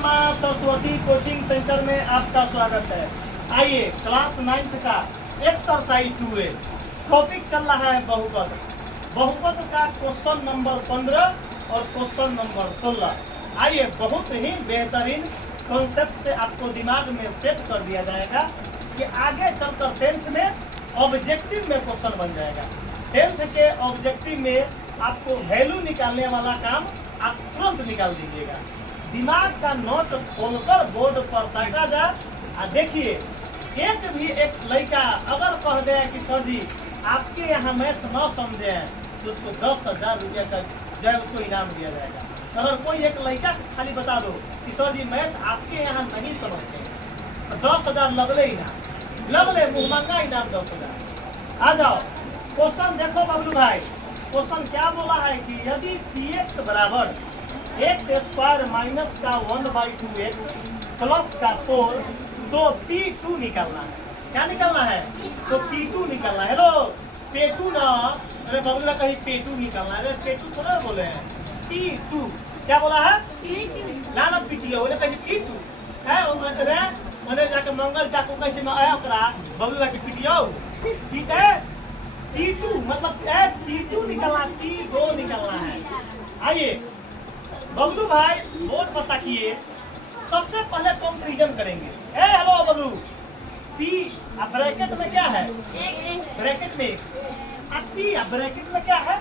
माँ Saraswati coaching centre में आपका स्वागत है। आइए क्लास 9th का एक्सरसाइज 2A टॉपिक चल रहा है बहुपद। बहुपद का क्वेश्चन नंबर 15 और क्वेश्चन नंबर 16। आइए बहुत ही बेहतरीन कॉन्सेप्ट से आपको दिमाग में सेट कर दिया जाएगा कि आगे चलकर 10th में ऑब्जेक्टिव में क्वेश्चन बन जाएगा। 10th के ऑब्जेक्टिव में आपको वैल्यू निकालने वाला काम आप तुरंत निकाल दीजिएगा। दिमाग का नोट खोलकर बोर्ड पर ताका जा और देखिए, एक लड़का अगर कह दे कि सर जी आपके यहाँ मैथ न समझे हैं तो उसको 10,000 रुपये का जो है उसको इनाम दिया जाएगा। अगर कोई एक लड़का खाली बता दो कि सर जी मैथ आपके यहाँ नहीं समझते तो 10,000 लगले इनाम, लगले मुहमंगा इनाम 10,000। आ जाओ क्वेश्चन देखो बबलू भाई। क्वेश्चन क्या बोला है कि यदि px बराबर x स्क्वायर माइनस का 1/2x प्लस का 4 तो p2 निकालना है। क्या निकालना है? तो p2 निकालना है। हेलो p2 ना, अरे बबलू कहीं p2 निकालना है। p2 थोड़ा बोले हैं, p2 क्या बोला है? ना ना पीटीओ बोले कहीं p2 है। मैंने जाके मंगल जाको कैसे में आया ओकरा बबलू की पीटीओ ठीक है। P2 मतलब P2 निकलना, P2 निकलना है। आइए बबलू भाई बोर्ड पर ताकिए। सबसे पहले कंपैरिजन करेंगे। हेलो बबलू, P अब ब्रैकेट में क्या है? ब्रैकेट में x, अब P अब ब्रैकेट में क्या है?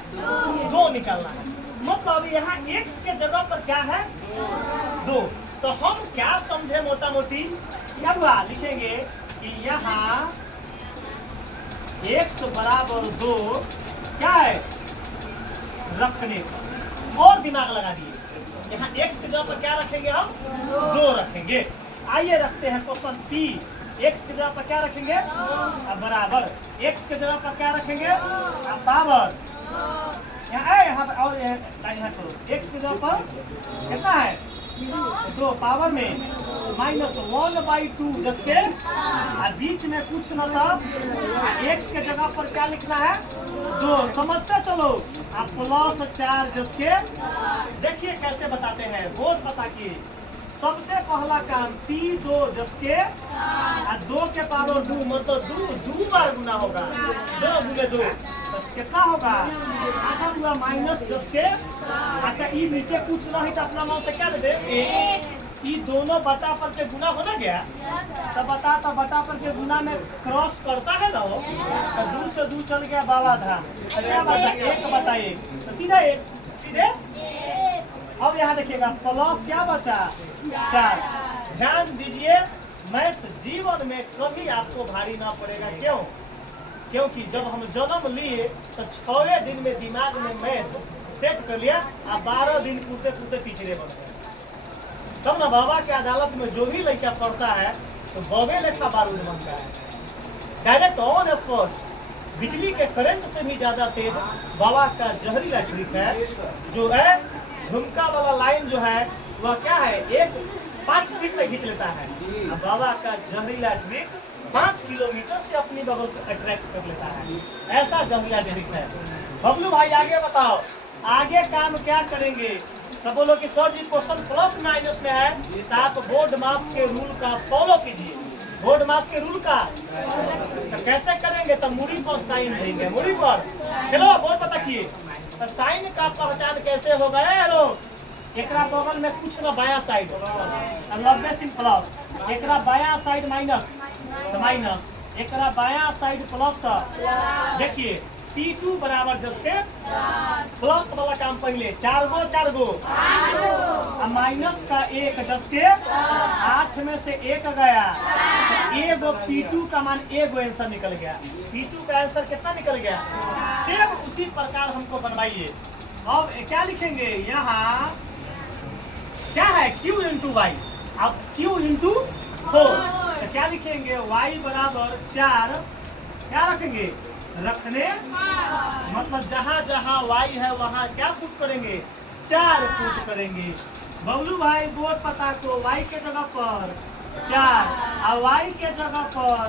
2 निकलना है। मतलब यहाँ x के जगह पर क्या है? 2। तो हम क्या समझे मोटा मोटी, यहाँ लिखेंगे कि यहाँ x बराबर 2 क्या है? रखने का। और दिमाग लगा दिए, यहाँ x के जगह पर क्या रखेंगे? हम 2 रखेंगे। आइए रखते हैं क्वेश्चन p। x के जगह पर क्या रखेंगे? बराबर। x के जगह पर क्या रखेंगे? पावर। यहाँ और यहाँ करो। x के जगह पर कितना है? 2 पावर में -1/2 जिसके बीच में कुछ न था। x के जगह पर क्या लिखना है? 2। समझते चलो। आप +4 जिसके। देखिए कैसे बताते हैं, बोर्ड पता किए। सबसे पहला काम P2 जिसके 2 के पावर 2 मतलब 2 बार गुना होगा। 2 गुने 2 तो कितना होगा? अच्छा हुआ माइनस जिसके। अच्छा ये नीचे कुछ ना ही तो अपना मान से क्या दे? ये दोनों बटा पर के गुना होना गया तो बटा पर के गुना में क्रॉस करता है ना, तो 2 से 2 चल गया बाबा धाम। क्या बचा? 1/1 तो सीधा 1 सीधे। अब यहाँ देखिएगा प्लस क्या बचा? 4। ध्यान दीजिए, मैथ जीवन में कभी आपको भारी ना पड़ेगा। क्यों? क्योंकि जब हम जन्म लिए तो 6वें दिन में दिमाग में मैथ सेट कर लिया और 12 दिन कूदते कूदते पिछड़े बन गए। तब ना बाबा के अदालत में जो भी लड़का पढ़ता है तो बबे लेखा बारूद बनता है। डायरेक्ट ऑन स्पॉट बिजली के करंट से भी ज्यादा तेज बाबा का जहरीला ट्रिक है। जो है झुमका वाला लाइन जो है वह क्या है? 5 फीट से खींच लेता है। बाबा का जहरीला ट्रिक 5 किलोमीटर से अपनी बगल को अट्रैक्ट कर लेता है। ऐसा जहरीला ट्रिक है। बबलू भाई आगे बताओ, आगे काम क्या करेंगे? तो बोलो कि सर जी क्वेश्चन प्लस माइनस में है तो आप बोर्ड मास के रूल का फॉलो कीजिए। बोर्ड मास के रूल का तो कैसे करेंगे? तो मुड़ी पर साइन देंगे। मुड़ी पर हेलो बोर्ड पता किए। तो साइन का पहचान कैसे होगा? हेलो एकरा बगल में कुछ ना बाया साइड 90 सिम प्लस, एकरा बाया साइड माइनस तो माइनस, एकरा बाया साइड प्लस। तो देखिए P2 बराबर जिसके प्लस वाला काम पहले 4 गो माइनस का 1 जिसके 8 में से 1 गया तो एगो P2 का मान एगो आंसर निकल गया। P2 का आंसर कितना निकल गया? सेम उसी प्रकार हमको बनवाइए। अब क्या लिखेंगे? यहाँ क्या है? Q into Y. अब Q इंटू 4 तो क्या लिखेंगे? y बराबर 4 क्या रखेंगे? रखने मतलब जहाँ जहाँ y है वहाँ क्या पुट करेंगे? 4 पुट करेंगे। बबलू भाई बोर्ड पता को y के जगह पर 4 और y के जगह पर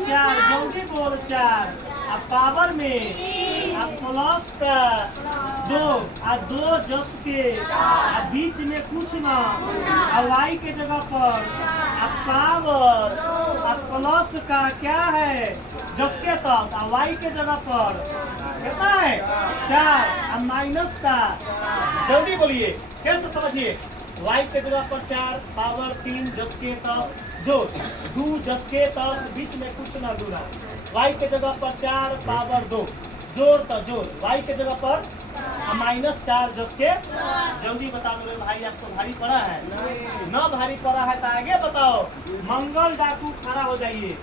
4 जल्दी बोल 4 अब पावर में अब प्लस का 2 और 2 जस के अब बीच में कुछ ना अब y के जगह पर अब पावर अब प्लस का क्या है जस के तक अब y के जगह पर कितना है 4 अब माइनस का जल्दी बोलिए फिर से समझिए y के जगह पर 4 पावर 3 जस के तक जोड़ 2 जस के तक बीच में कुछ ना गुना y के जगह पर 4 पावर 2 जोड़ तो जोड़ y के जगह पर -4 जस के जल्दी बता दो रे भाई आपको भारी पड़ा है न भारी पड़ा है तो आगे बताओ मंगल डाकू खड़ा हो जाइए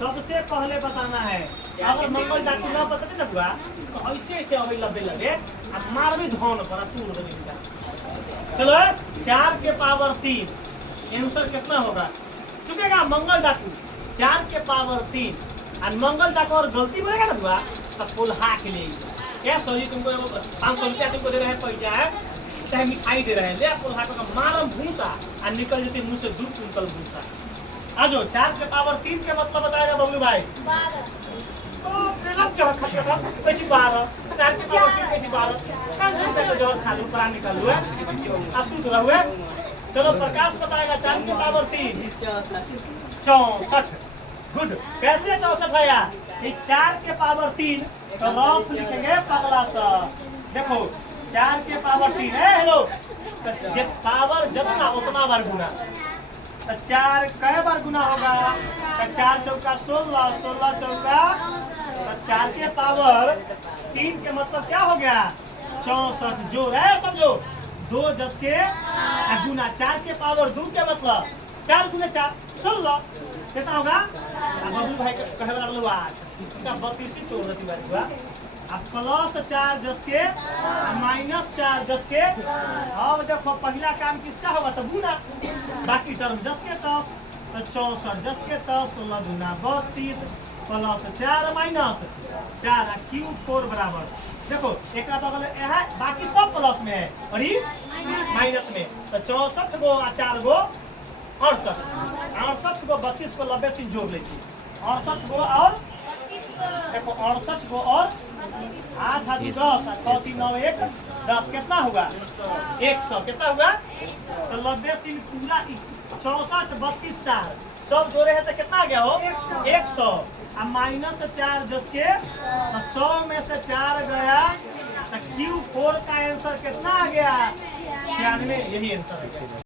सबसे पहले बताना है अगर मंगल डाकू न बताते ना बुआ तो ऐसे ऐसे अभी लबे लगे अब मार भी धौन पर तूड़ देगा। चलो 4 के पावर 3 आंसर कितना होगा चुकेगा मंगल डाकू 4 के पावर 3 और मंगल डाकू और गलती बोलेगा ना बुआ तो पुल्हा के लिए क्या सोची तुमको 500 रुपया तुमको दे रहे हैं पैसा है चाहे मिठाई दे रहे हैं ले पुल्हा को मारम भूसा और निकल जाती मुंह से 2 कुंटल भूसा। आ जाओ 4 के पावर 3 के मतलब बताएगा बबलू भाई 12 कैसी 12 4 के पावर 3 कैसी 12 कान से तो जोर खा लूं परा निकाल लूं असूत रहुए। चलो प्रकाश बताएगा 4 के पावर 3 64 गुड कैसे 64 आया ये 4 के पावर 3 तो रफ लिखेंगे पगला सा देखो 4 के पावर 3 है हेलो तो पावर जितना उतना बार गुना तो 4 कै बार गुना होगा तो 4 चौका 16 16 चौका तो 4 के पावर 3 के मतलब क्या हो गया 64 जोड़ है समझो 2 जस के गुना 4 के पावर 2 के मतलब 4 गुना 4 16 कितना होगा बबलू भाई कहे वाला लोग आज का 32 ही तोड़ देती बात हुआ अब प्लस 4 जस के -4 जस के अब देखो पहला काम किसका होगा तो गुना बाकी टर्म जस के 10 तो 64 जस के 10 16 गुना 32 प्लस 4 -4 क्यूब 4 बराबर देखो एक बगल है बाकी सब प्लस में है और ये माइनस में तो 64 गो आ 4 गो 68 गो 32 को 90 से जोड़ ले 68 गो और देखो 68 गो और 8 आदि 10 6 3 9 1 10 कितना होगा 100 कितना होगा तो 90 से पूरा 64 32 4 सब जोड़े हैं तो कितना आ गया हो 100 अब -4 जस के तो 100 में से 4 गया तो Q4 का आंसर कितना आ गया 96 यही आंसर है।